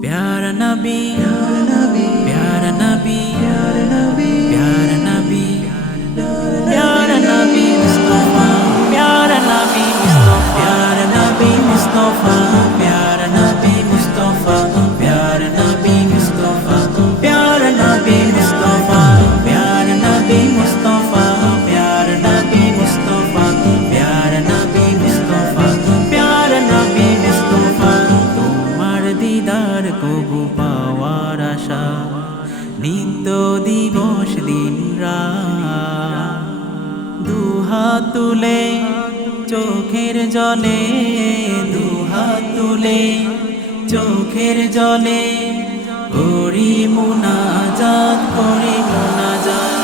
प्यारा नबी प्यारा नबी प्यारा नबी प्यारा नबी प्यारा नबी मुस्तफा प्यारा नबी मुस्तफा प्यारा দিদার কবু পাওয়ার আশা নিত্য দিবস দিন দুহা তুলে চোখের জলে দুহা তুলে চোখের জলে করি মোনাজাত করি মোনাজাত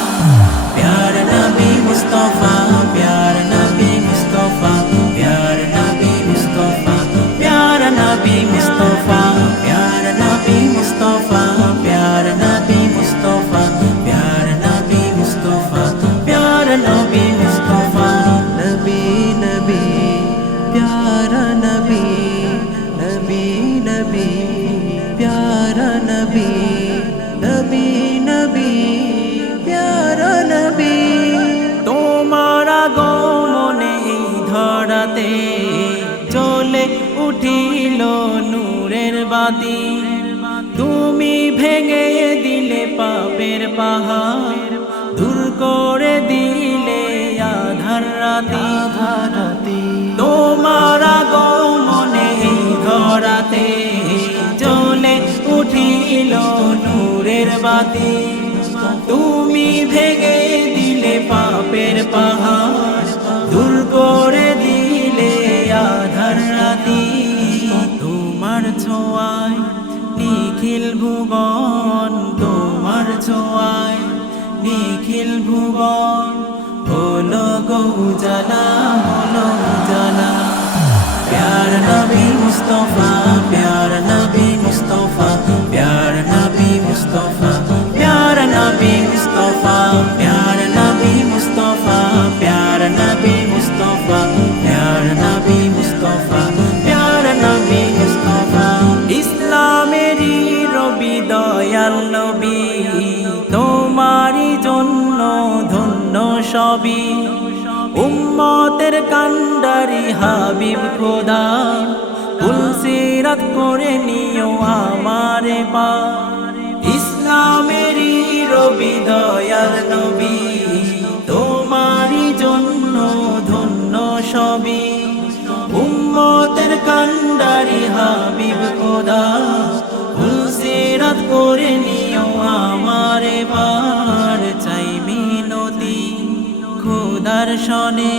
নবী নবী প্যারা নবী তোমার চলে তুমি ভেঙে দিলে পাপের পাহাড় দূর করে দিলে চোখের বাতি তুমি ভেঙে দিলে পাপের পাহাড় দূর করে দিলে আধার রাতি তোমার ছোঁয়ায় নিখিল ভুবন তোমার ছোঁয়ায় নিখিল ভুবন হলো গৌজালা হলো জালা প্যার নবী মুস্তফা প্যার নবী মুস্তফা प्यार नबी मुस्तफा प्यार नबी मुस्तफा प्यार নবী তোমারই জন্য ধন্য সবই উম্মতের কান্ডারি হাবিব খোদা তুলসিরাত করে নিও আমারে পা ইসলামেরই রবি দয়াল নবী করে নিও আমার বার চাই মিনতি খুদার সনে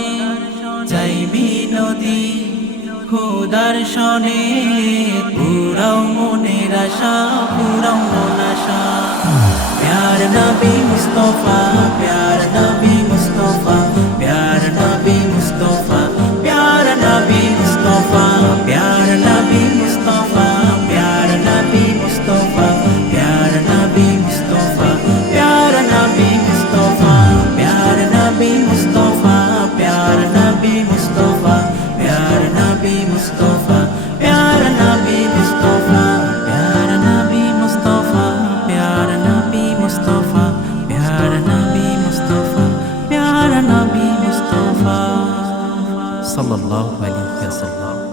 মনের আশা মন আশা প্যার নবী মুস্তফা প্যার নবী صلى الله عليه وسلم